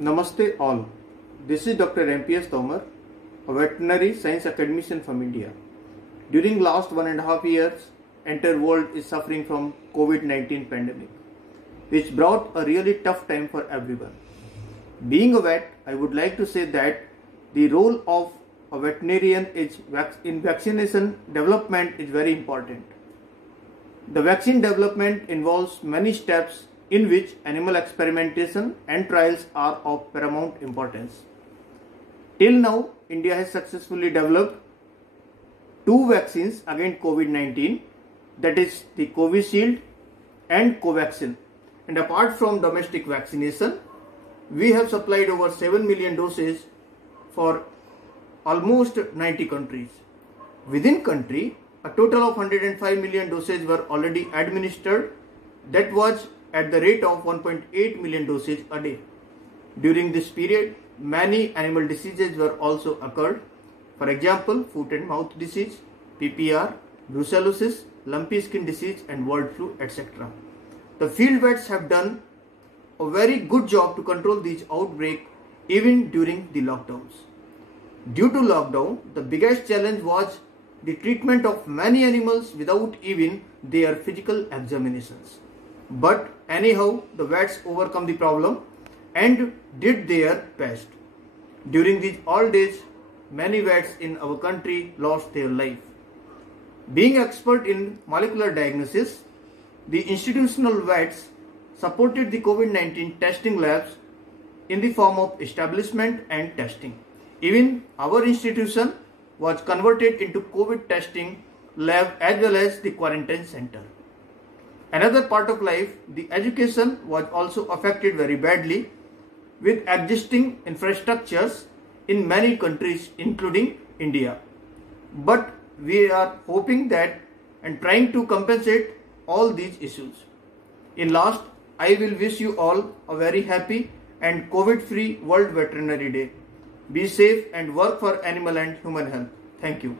Namaste all. This is Dr. MPS Tomar, a veterinary science academician from India. During last 1.5 years, entire world is suffering from COVID-19 pandemic, which brought a really tough time for everyone. Being a vet, I would like to say that the role of a veterinarian in vaccination development is very important. The vaccine development involves many steps in which animal experimentation and trials are of paramount importance. Till now, India has successfully developed 2 vaccines against COVID-19, that is the Covishield and Covaxin. And apart from domestic vaccination, we have supplied over 7 million doses for almost 90 countries. Within country, a total of 105 million doses were already administered. That was at the rate of 1.8 million doses a day. During this period, many animal diseases were also occurred. For example, foot and mouth disease, PPR, brucellosis, lumpy skin disease and bird flu, etc. The field vets have done a very good job to control these outbreaks even during the lockdowns. Due to lockdown, the biggest challenge was the treatment of many animals without even their physical examinations. But anyhow, the vets overcome the problem and did their best. During these all days, many vets in our country lost their life. Being expert in molecular diagnosis, the institutional vets supported the COVID-19 testing labs in the form of establishment and testing. Even our institution was converted into COVID testing lab as well as the quarantine center. Another part of life, the education was also affected very badly with existing infrastructures in many countries including India. But we are hoping that and trying to compensate all these issues. In last, I will wish you all a very happy and COVID-free World Veterinary Day. Be safe and work for animal and human health. Thank you.